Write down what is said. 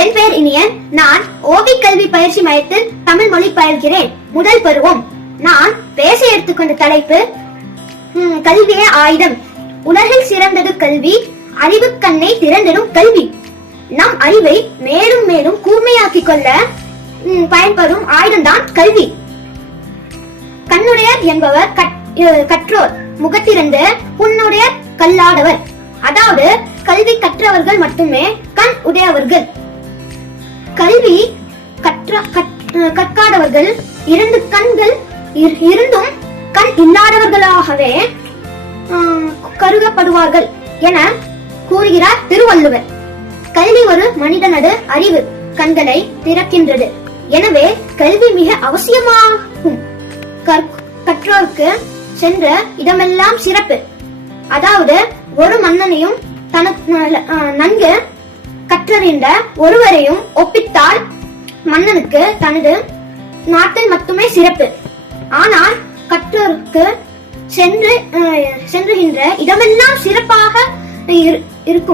என் பெயர் இனியன். நான் ஓவி கல்வி பயிற்சி மையத்தில் தமிழ் மொழி பயில்கிறேன். முதல் பருவம். நான் பேச எடுத்துக்கொண்ட தலைப்பு கல்வியே ஆயுதம். உலகில் சிறந்தது கல்வி, அறிவு கண்ணை திறந்திடும் கல்வி. நம் அறிவை மேலும் மேலும் கூர்மையாக்கிக் கொள்ள பயன்படும் ஆயுதம்தான் கல்வி. கண்ணுடையர் என்பவர் கற்றோர், முகத்திறந்து புண்ணுடையர் கல்லாதவர். அதாவது கல்வி கற்றவர்கள் மட்டுமே கண் உடையவர்கள். கல்வி கற்காதவர்கள் இரண்டு கண்கள் இருந்தும் கண் இல்லாதவர்களாகவே கருதப்படுவார்கள் என கூறுகிறார் திருவள்ளுவர். கல்வி ஒரு மனிதனது அறிவு கண்களை திறக்கின்றது. எனவே கல்வி மிக அவசியமாகும். கற்றோருக்கு சென்ற இடமெல்லாம் சிறப்பு. அதாவது ஒரு மன்னனையும் நன்கு கற்றறிந்த ஒருவரையும் ஒப்பித்தால் மன்னனுக்கு தனது நாட்டில் மட்டுமே சிறப்பு. ஆனால் கற்றோருக்கு சென்றுகின்ற இடமெல்லாம் சிறப்பாக இருக்கும்.